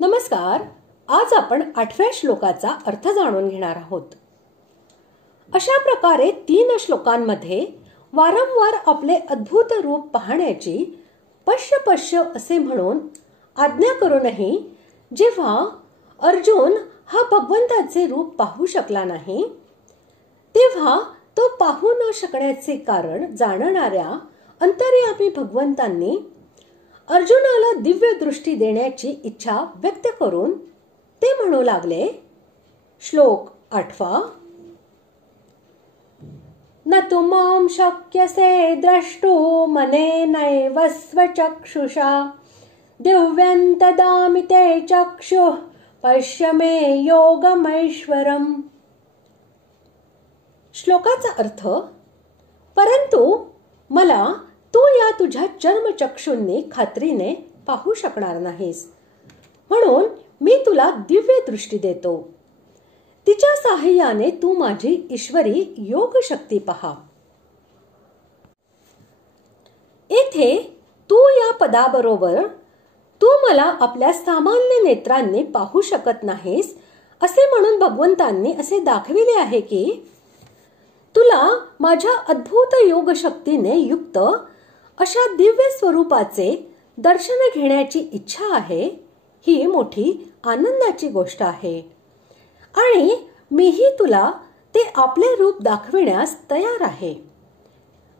नमस्कार. आज आपण 8व्या श्लोकाचा अर्थ जाणून घेणार आहोत. अशा प्रकारे 3 श्लोकांमध्ये वारंवार आपले अद्भुत रूप पाहण्याची पश्य पश्य असे म्हणून आज्ञा करूनही जेव्हा अर्जुन हा भगवंताचे रूप पाहू शकला नाही, तेव्हा तो पाहू न शकण्याचे कारण जाणणाऱ्या अंतर्यामी भगवंतांनी अर्जुनाला दिव्य दृष्टी देण्याची इच्छा व्यक्त करून ते म्हणू लागले. श्लोक 8. न तु मां शक्यसे द्रष्टुम् अनेनैव स्वचक्षुषा दिव्यं ददामि ते चक्षुः पश्य मे योगमैश्वरम्. श्लोकाचा अर्थ, परंतु मला तू या तुझ्या चर्मचक्षूंनी खात्रीने पाहू शकणार नाहीस, म्हणून मी तुला दिव्य दृष्टी देतो. तिच्या साहाय्याने तू माझी ईश्वरी योग शक्ती पहा. येथे तू या पदाबरोबर तू मला आपल्या सामान्य नेत्रांनी पाहू शकत नाहीस असे म्हणून भगवंतांनी असे दाखविले आहे की तुला माझ्या अद्भुत योग शक्तीने युक्त अशा दिव्य स्वरूपाचे दर्शन घेण्याची इच्छा आहे. ही मोठी आनंदाची गोष्ट आहे आणि मीही तुला ते आपले रूप दाखविण्यास तयार आहे.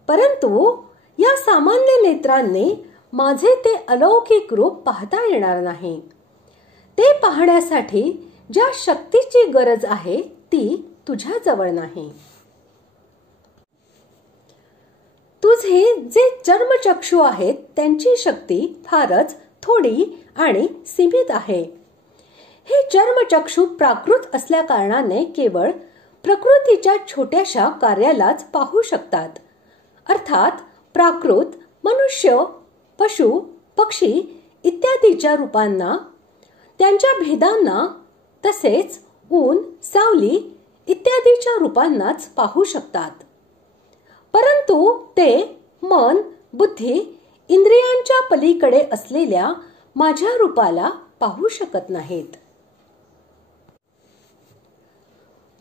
परंतु या सामान्य नेत्रांनी माझे ते अलौकिक रूप पाहता येणार नाही. ते पाहण्यासाठी ज्या शक्तीची गरज आहे ती तुझ्या जवळ नाही. तुझे जे चर्मचक्षु आहेत त्यांची शक्ती फारच थोडी आणि सीमित आहे. हे चर्मचक्षु प्राकृत असल्या कारणाने केवळ प्रकृतीच्या छोट्याशा कार्यालाच पाहू शकतात. अर्थात प्राकृत मनुष्य, पशु, पक्षी इत्यादीच्या रूपांना, त्यांच्या भेदांना, तसेच ऊन, सावली इत्यादीच्या रूपांनाच पाहू शकतात. परंतु ते मन, बुद्धी, इंद्रियांच्या पलीकडे असलेल्या माझ्या रूपाला पाहू शकत नाहीत.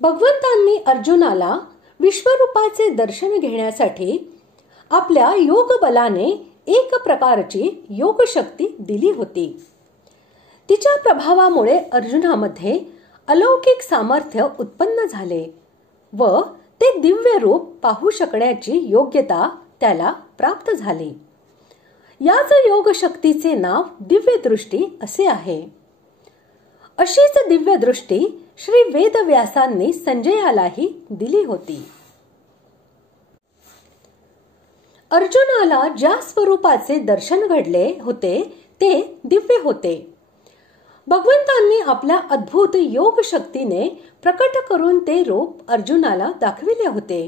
भगवंतांनी अर्जुनाला विश्वरूपाचे दर्शन घेण्यासाठी आपल्या योग बलाने एक प्रकारची योग शक्ती दिली होती. तिच्या प्रभावामुळे अर्जुनामध्ये अलौकिक सामर्थ्य उत्पन्न झाले व ते दिव्य रूप पाहू शकण्याची योग्यता त्याला प्राप्त झाली. याच योग शक्तीचे नाव दिव्य दृष्टी असे आहे. अशीच दिव्य दृष्टी श्री वेदव्यासांनी संजयालाही दिली होती. अर्जुनाला ज्या स्वरूपाचे दर्शन घडले होते ते दिव्य होते. भगवंतांनी आपल्या अद्भुत योग शक्तीने प्रकट करून ते रूप अर्जुनाला दाखविले होते,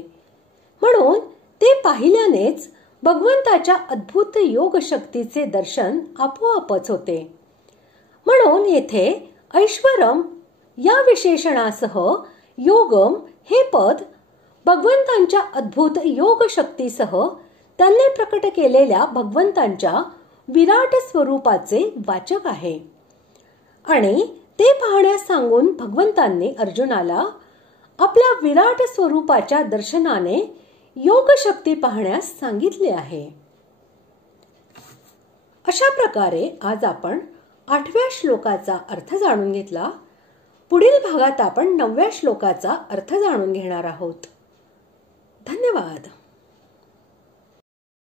म्हणून ते पाहिल्यानेच भगवंताच्या अद्भुत योग शक्तीचे दर्शन आपोआपच होते. म्हणून येथे ऐश्वरम या विशेषणासह योगम हे पद भगवंतांच्या अद्भुत योग शक्तीसह त्यांनी प्रकट केलेल्या भगवंतांच्या विराट स्वरूपाचे वाचक आहे आणि ते पाहण्यास सांगून भगवंतांनी अर्जुनाला आपल्या विराट स्वरूपाच्या दर्शनाने योग शक्ती पाहण्यास सांगितले आहे. अशा प्रकारे आज आपण 8व्या श्लोकाचा अर्थ जाणून घेतला. पुढील भागात आपण 9व्या श्लोकाचा अर्थ जाणून घेणार आहोत. धन्यवाद.